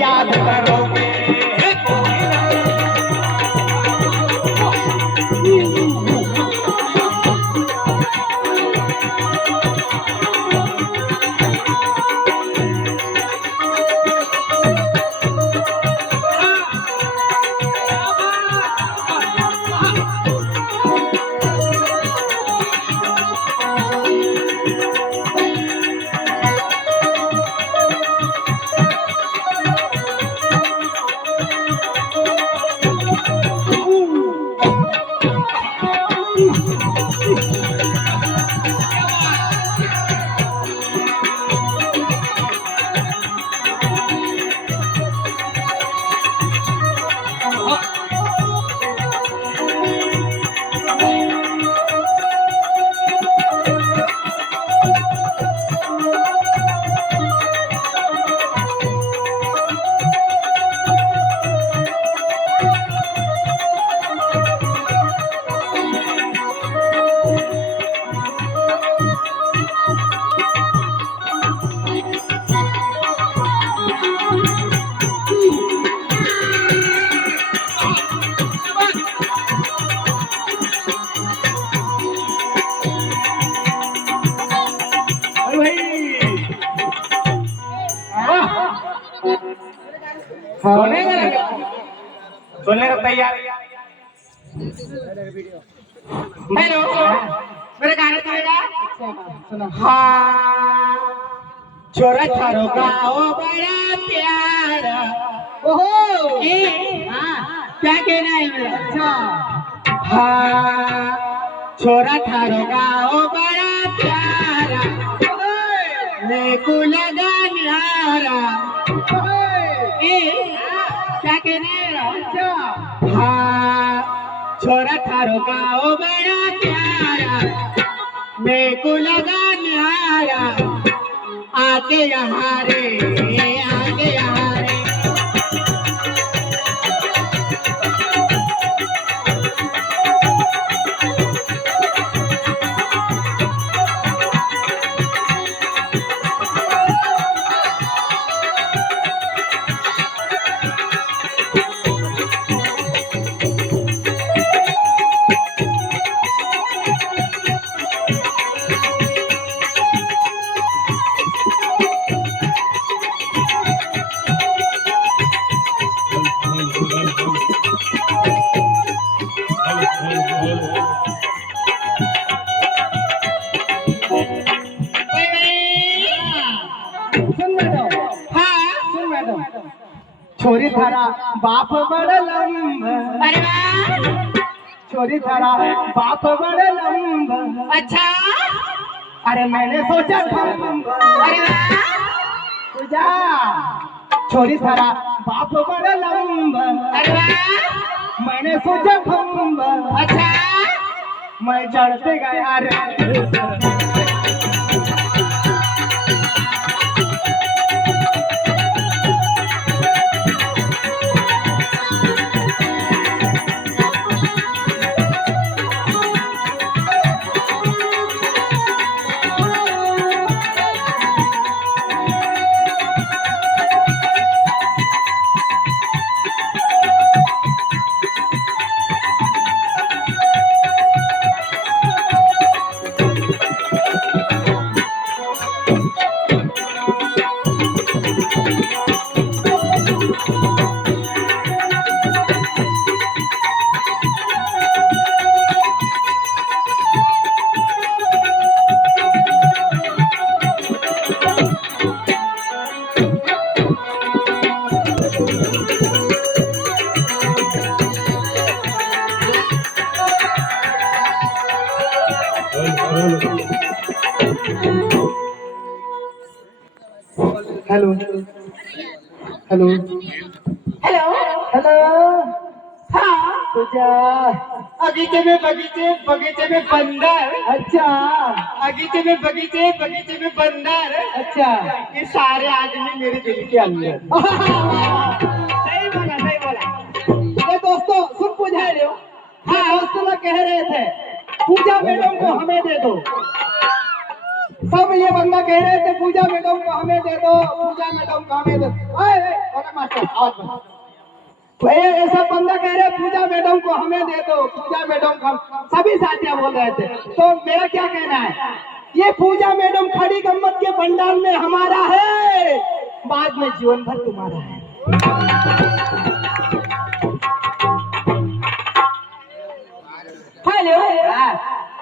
याद करोगे सोने सोने का तैयार। हेलो मेरा गाना सुनेगा? हाँ छोरा थारो गाओ बड़ा प्यारा। ओहो क्या कहना है मेरा? अच्छा हाँ छोरा थारो गाओ बड़ा प्यारा मेरे को लगा न्यारा। क्या कहने? हाँ छोरा थारो गाओ बड़ा प्यारा मेरे को लगा न्यारा। आके यहाँ रे आके यहाँ रे छोरी थारा बाप बड़ा लंबा। अरे छोरी थारा बाप बड़ा लंबा। अच्छा अरे मैंने सोचा अरे पूजा छोरी थारा बाप बड़ा लंबा। अरे मैंने सोचा खंबा। अच्छा मैं चढ़ते गया रे हेलो हेलो हेलो हेलो। हाँ तुझा बगीचे में बगीचे में बंदर। अच्छा बगीचे में बगीचे में बंदर। अच्छा ये सारे आदमी मेरे दिल के अंदर। सही बोला। ये दोस्तों सुन पूजा रहे हो। हाँ दोस्तों कह रहे थे पूजा मैडम को हमें दे दो। सब ये बंदा कह रहे थे पूजा मैडम को हमें दे दो, पूजा मैडम को हमें दे दो। ऐसा बंदा कह रहे पूजा मैडम को हमें दे दो, पूजा मैडम को। सभी साथियां बोल रहे थे। तो मेरा क्या कहना है, ये पूजा मैडम खड़ी गम्मत के भंडार में हमारा है, बाद में जीवन भर तुम्हारा है। हेलो,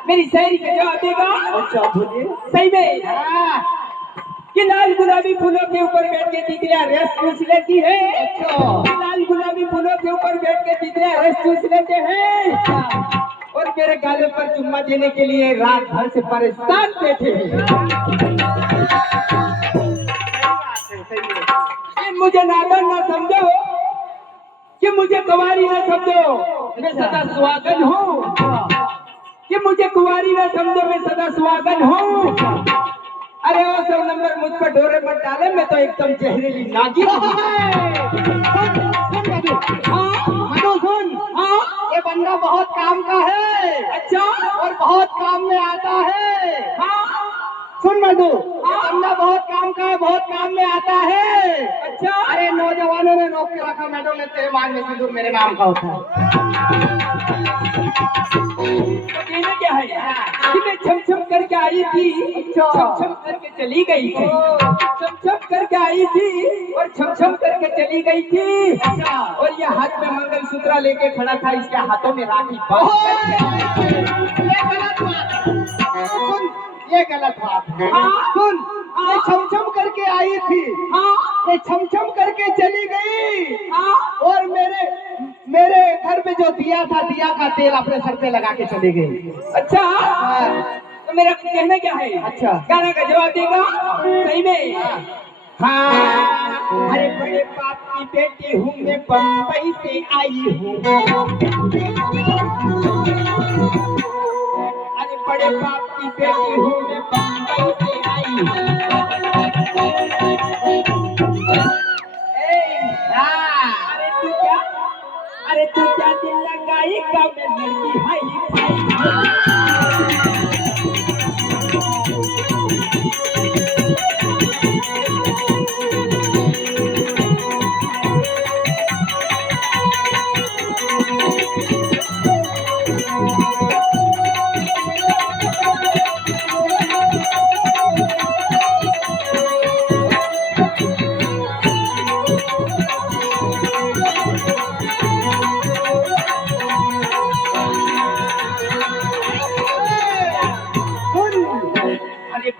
मेरी शायरी का जवाब देगा? अच्छा बोलिए। सही में कि लाल गुलाबी फूलों के ऊपर बैठ के तितलियां रस चूस लेती है। अच्छा। लाल गुलाबी फूलों के ऊपर बैठ के तितलियां रस चूस लेते हैं और मेरे गाले पर चुम्मा देने के लिए रात भर से परेशान बैठे हैं। कि मुझे नादान ना समझो, कि मुझे कुंवारी ना समझो, मैं सदा सुहागन हूँ। कि मुझे कुंवारी ना समझो, मैं सदा सुहागन हूँ। अरे वो सब नंबर मुझ पर डोरे मत डाले, मैं तो एकदम जहरीली नागिन हूँ। मधु सुन, ये बंदा बहुत काम का है। अच्छा, और बहुत काम में आता है। हाँ, सुन मधु, ये बंदा बहुत काम का है, बहुत काम में आता है। अच्छा। अरे नौजवानों ने रोक के रखा, मैडम ने तेरे मांग में सिंदूर मेरे नाम का होता है। तो कहना क्या है कि मैं छम छम करके आई थी, छम छम करके चली गई थी। छम छम करके आई थी और छम छम करके चली गई थी। और ये हाथ में मंगलसूत्र लेके खड़ा था, इसके हाथों में राखी ये गलत बात है। सुन, ये गलत बात है। सुन, ये छमछम करके आई थी, ये छमछम करके चली गई और मेरे घर पे जो दिया था, दिया का तेल अपने सर पे लगा के चली गई। अच्छा, तो मेरा कहना क्या है? अच्छा, गाना का जवाब देगा? सही में हाँ। अरे बड़े बाप की बेटी हूँ मैं, बम्बई से आई हूँ। अरे बड़े बाप की बेटी हूँ मैं, बम्बई से आई हूँ। अरे तू क्या दिल लगाई का, मैं लड़की हाई फाई।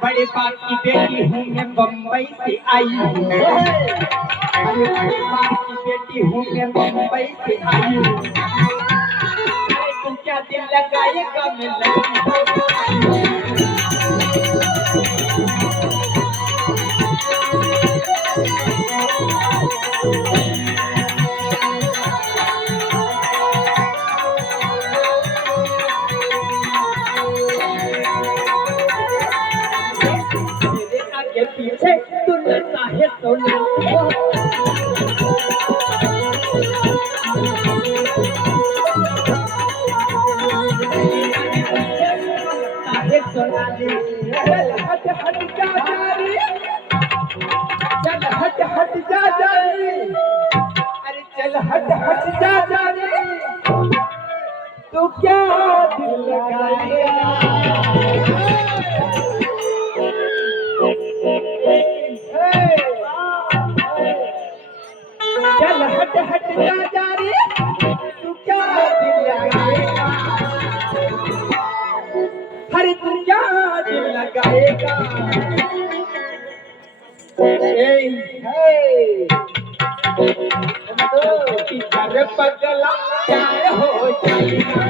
बड़े बाप की बेटी हूँ मैं, बम्बई से आई हूँ। अरे बड़े बाप की बेटी हूँ मैं, बम्बई से आई हूँ। अरे तू क्या दिल लगाएगा, मैं आगे पीछे तू लड़ता है तो हट हट जा जारी, चल हट हट जा जारी। अरे चल हट हट जा जारी, तू क्या दिल लगाएगा। चल हट हट जा जारी, तू क्या दिल लगाएगा। हर तू क्या दिल लगाएगा। कर पगला प्यार हो जाएगा।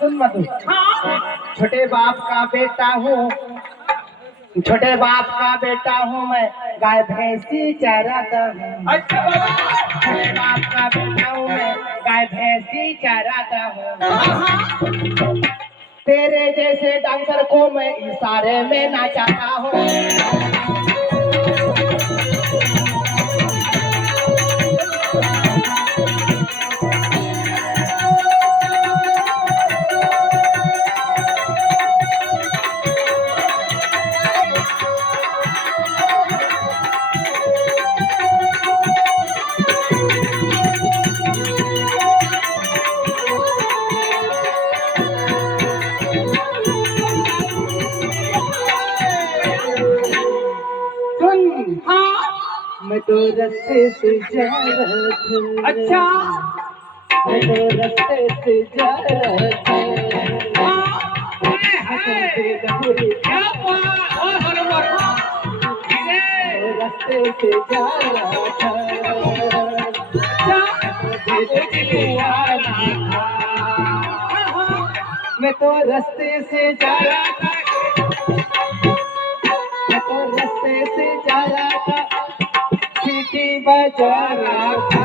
सुन मधु, छोटे बाप का बेटा हूँ, छोटे बाप का बेटा हूँ मैं, गाय भैंसी चराता हूँ। छोटे बाप का बेटा हूँ मैं, गाय भैंसी चराता हूँ। तेरे जैसे डांसर को मैं इशारे में नाचाता हूँ। सुन, हाँ मैं तो रास्ते से जा रहा था। अच्छा मैं तो रास्ते से जा रहा था। हाँ क्या बात ओ बरोबर मैं रास्ते से जा रहा था। मैं तो रास्ते से जा रहा था। मैं तो रास्ते से जा रहा था। सीटी बजा रहा था।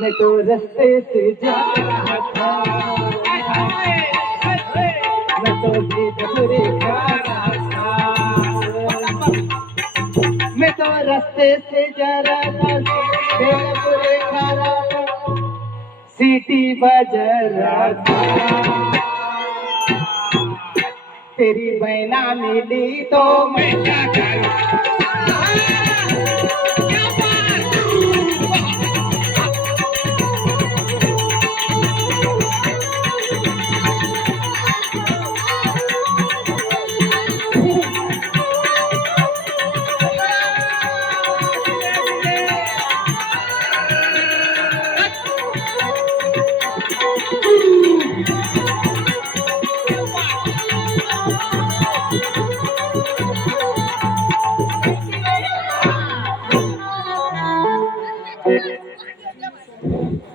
मैं तो रास्ते से जा रहा था। मैं तो भेदपुरे जा रहा था। मैं तो रास्ते से जा रहा था। भेदपुरे जा रहा था। सीटी बजा रहा था। तेरी बहना मिली तो मैं क्या करूं?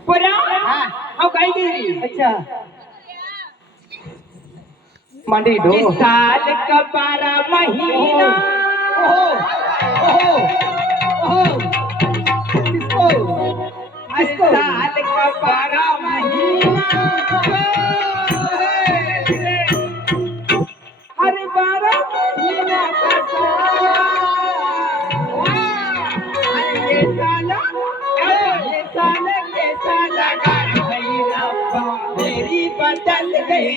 बरा हाँ, हाँ काय गेली अच्छा मांडी दो। इस साल का 12 महीना ओहो, ओहो, ओहो, किसको? इस साल का 12 महीना अरे 12 महीना का साल अरे ये साल कैसा लगा भैया मेरी बदल गई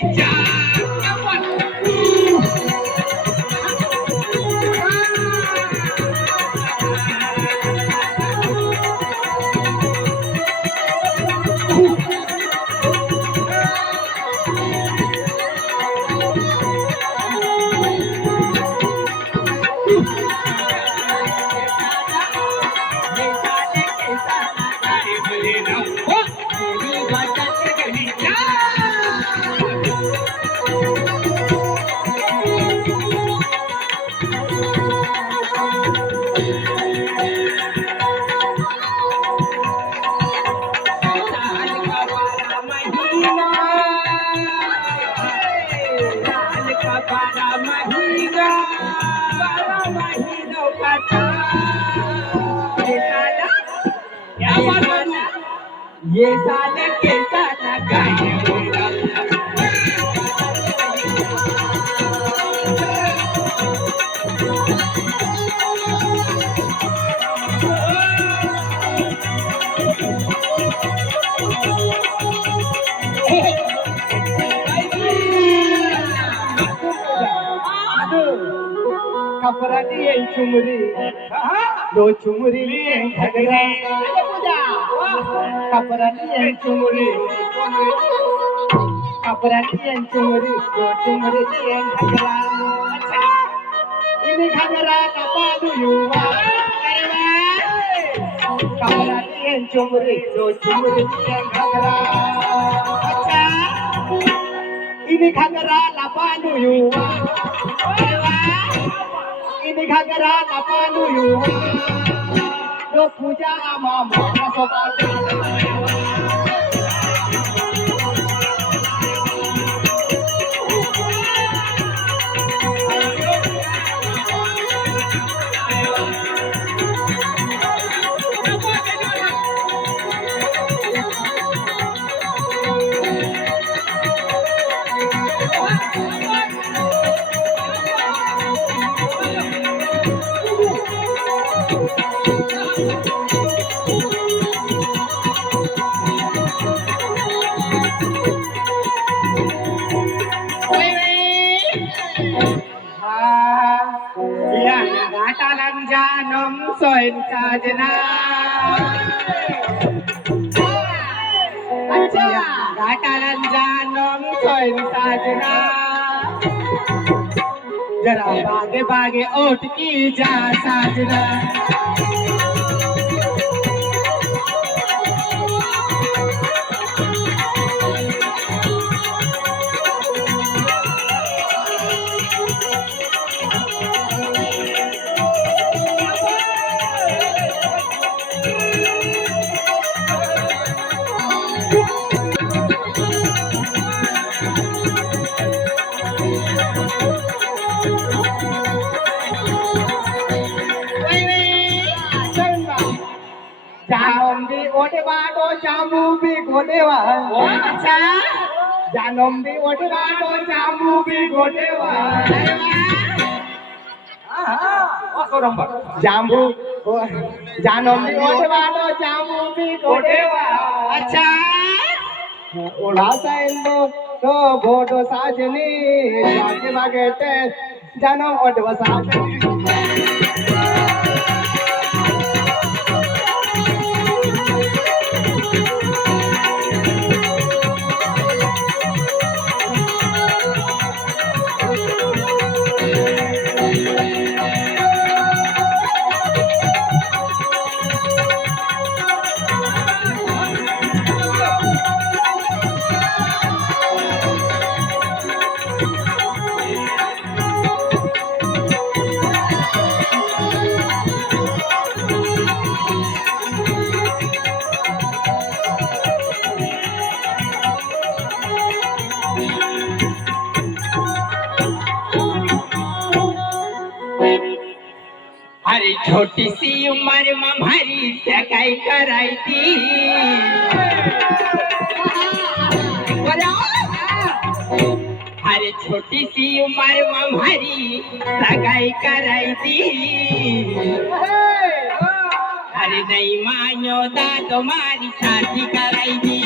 ये साल कैसा लगा कपराटी येन चुमरी दो चुमरी येन घगरा कपराटी येन चुमरी कपराटी येन चुमरी दो चुमरी येन घगरा ini घगरा कपालू युवा कपराटी येन चुमरी दो चुमरी येन घगरा अच्छा ini घगरा कपालू युवा ini घगरा कपालू युवा do puja mama sobat Janam soin sajna acha gatalan janam soin sajna जरा बागे बागे ओट की जा साजना। जानम्बी ओटवाडो जामू भी गोटेवा। अच्छा जानम्बी ओटवाडो जामू भी गोटेवा। जामू जानम्बी ओटवाडो जामू भी गोटेवा। अच्छा उड़ाता इंदो तो भोटो साजनी बागे बागे ते जानो ओटवा साजनी। अरे छोटी सी उम्र में हमारी सगाई कराई थी। अरे छोटी सी उम्र में हमारी सगाई कराई थी। अरे नहीं मानो दा तुम्हारी शादी कराई थी।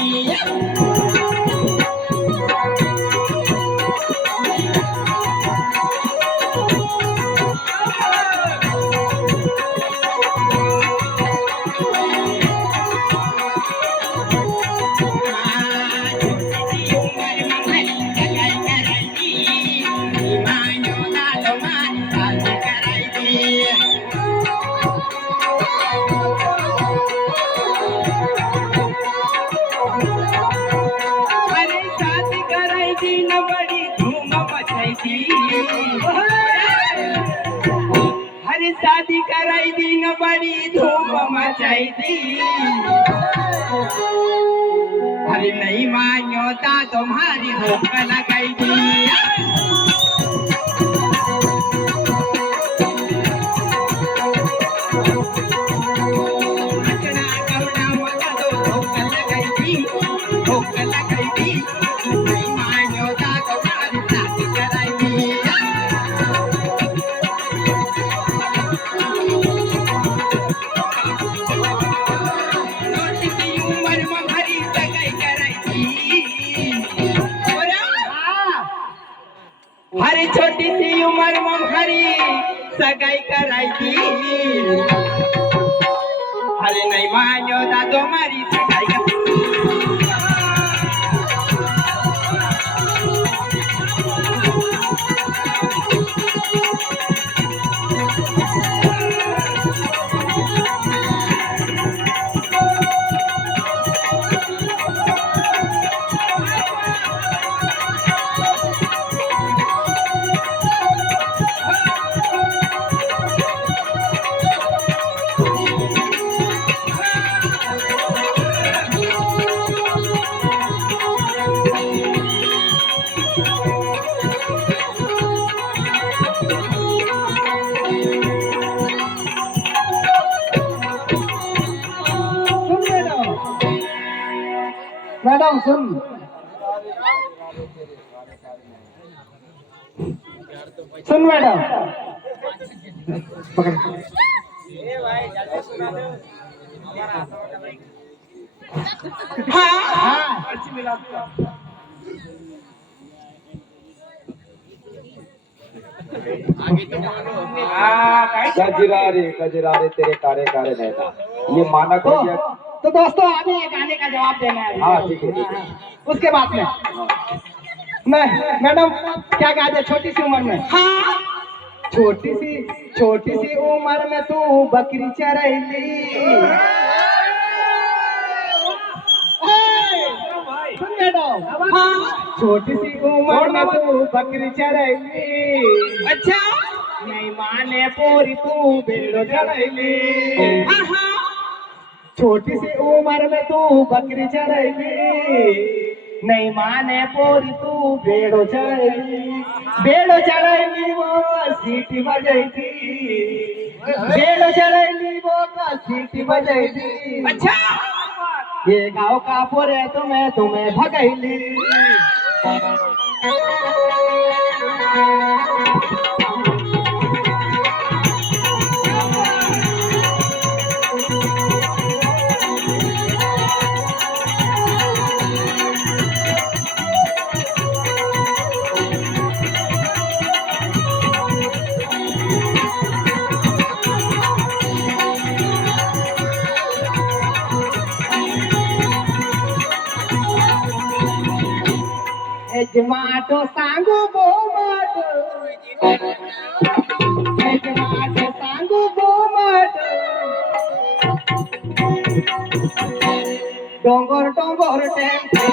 हरी शादी कराई दी न बड़ी धूम मचाई दी। अरे नहीं मानो ता तुम्हारी रोक लगाई दी। हरी छोटी सी उम्र में हरी सगाई कराई थी। हरे नहीं मानो दा तुम्हारी सगाई मैडम सुन सुन मैडम कजरारे तेरे कारे कारे नैना, ये माना तो दोस्तों अभी ये गाने का जवाब देना है। हाँ ठीक है। उसके बाद में मैं मैडम क्या गा दे छोटी सी उम्र में। हाँ छोटी सी उम्र में तू बकरी चरैली। सुन मैडम, हाँ छोटी सी उम्र में तू बकरी चरैली। अच्छा नहीं माने पोरी तू भेड़ो चरैली। हाँ हाँ छोटी सी उम्र में तू बकरी चरैली। नहीं माने पोरी तू भेड़ो चरैली वो सीटी बजैली। भेड़ो चरैली वो सीटी बजैली। अच्छा ये गाँव का पोरे तुम्हें भगैली। यजमाटो सांगू बो माटो, यजमाटो सांगू बो माटो। डोंगर डोंगर टेम्पे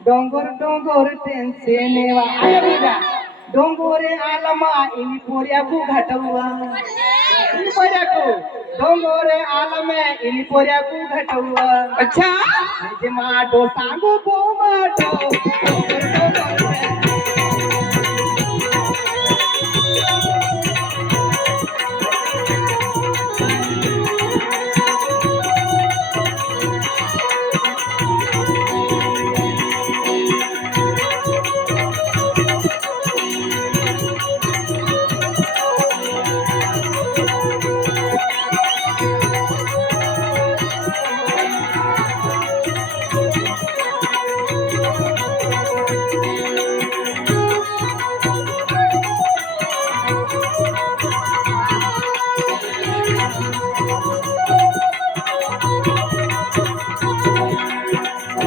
डोंगर डोंगर टेन्शनेवा आया पूजा। डोंगोरे आलमा इन पोरिया को घटवा। इन पोरिया को डोंगोरे आलमे इन पोरिया को घटवा। अच्छा यजमाटो सांगू बो माटो, डोंगर डोंगर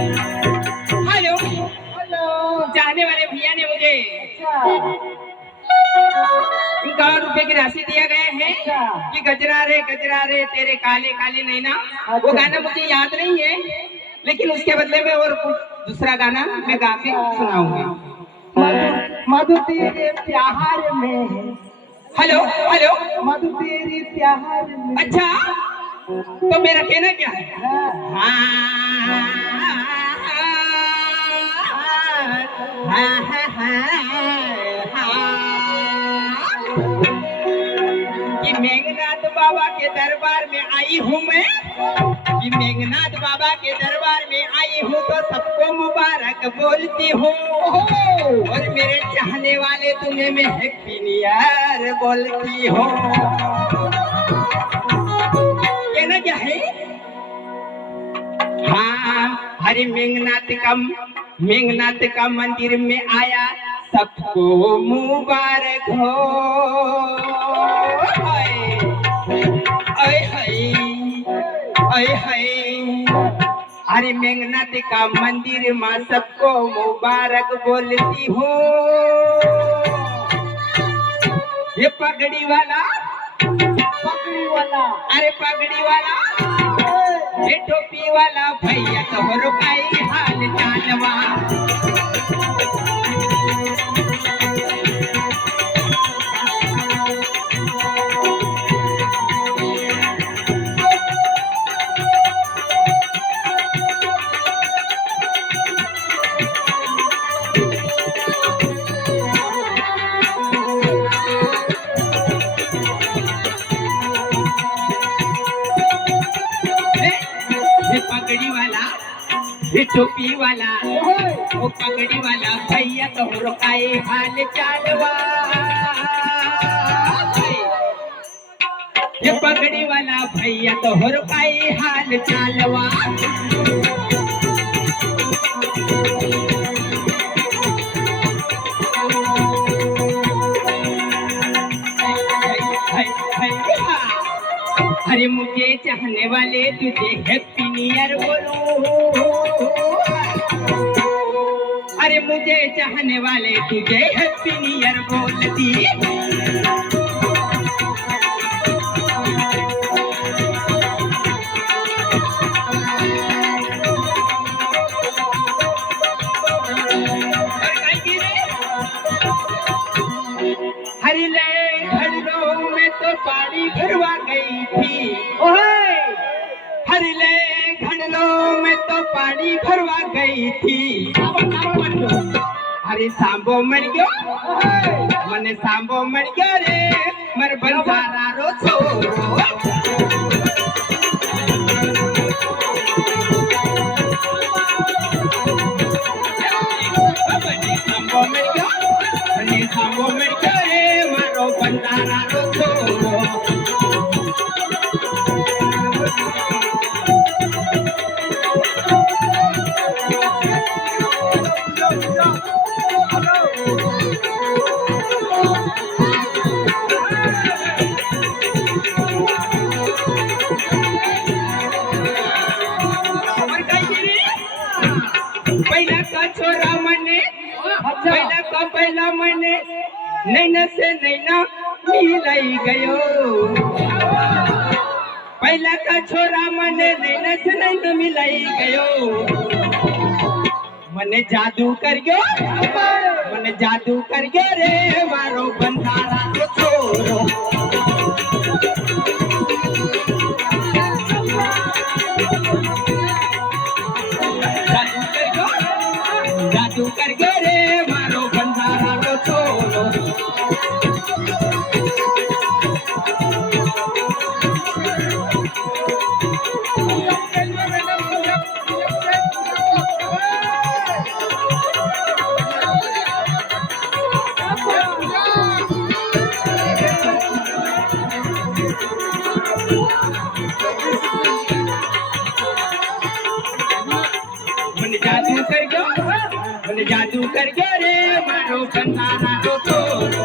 हेलो हेलो। जाने वाले भैया ने मुझे अच्छा 51 रुपए की राशि दिया गया है अच्छा। कि गजरा रे तेरे काले काले नैना। वो अच्छा। गाना मुझे याद नहीं है, लेकिन उसके बदले में और कुछ दूसरा गाना मैं गा के सुनाऊंगी। मधु तेरे प्यार में, हेलो हेलो मधु तेरे प्यार में। अच्छा तो मेरा कहना क्या है? कि मेघनाथ बाबा के दरबार में आई हूँ मैं, कि मेघनाथ बाबा के दरबार में आई हूँ तो सबको मुबारक बोलती हूँ। और मेरे चाहने वाले तुम्हें मैं हैप्पी न्यू ईयर बोलती हूँ। कहना क्या है? हाँ हरे मेघनाथ का मंदिर में आया सबको मुबारक हो। अरे मेघनाथ का मंदिर में सबको मुबारक बोलती हूँ। ये पगड़ी वाला, अरे पगड़ी वाला, ये टोपी वाला भैया तोहरो काई हाल चालवा। ये टोपी वाला वो पगड़ी वाला भैया तो रुकाए हाल चालवा ये पगड़ी वाला भैया तो रुकाए हाल चालवा अरे मुझे चाहने वाले तुझे हैप्पी न्यू ईयर बोलो अरे मुझे चाहने वाले तुझे हैप्पी न्यू ईयर बोलती हरी ले घड़ों में तो पानी भरवा गई थी हरी ले घड़ों में तो पानी भरवा गई थी हरी सांबो मर गयो मने सांबो मर गयो रे मर बंजारा रो छोरो सांबो मर गयो मने सांबो मर गयो रे मारो बंजारा रो छोरो पहिला का छोरा मने पहिला मने नैना से नैना मिलाई गयो पहिला का छोरा मने नैना से नैना मिलाई गयो मने जादू कर गयो रे मारो बंधारा रो छोरो जादू कर गयो रे मारो बंधारा रो छोरो मने जादू कर गयो रे मारो बंधारा रो छोरो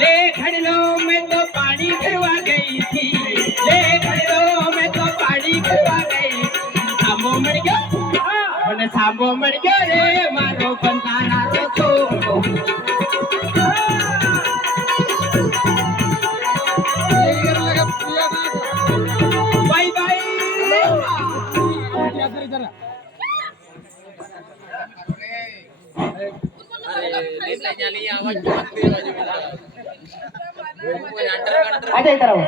ले घड़लो में तो पानी भरवा गई थी ले घड़लो में तो पानी भरवा गई सांबो मर गयो मने सांबो मर गयो रे मारो बंधारा रो छोरो bye bye ada yang tahu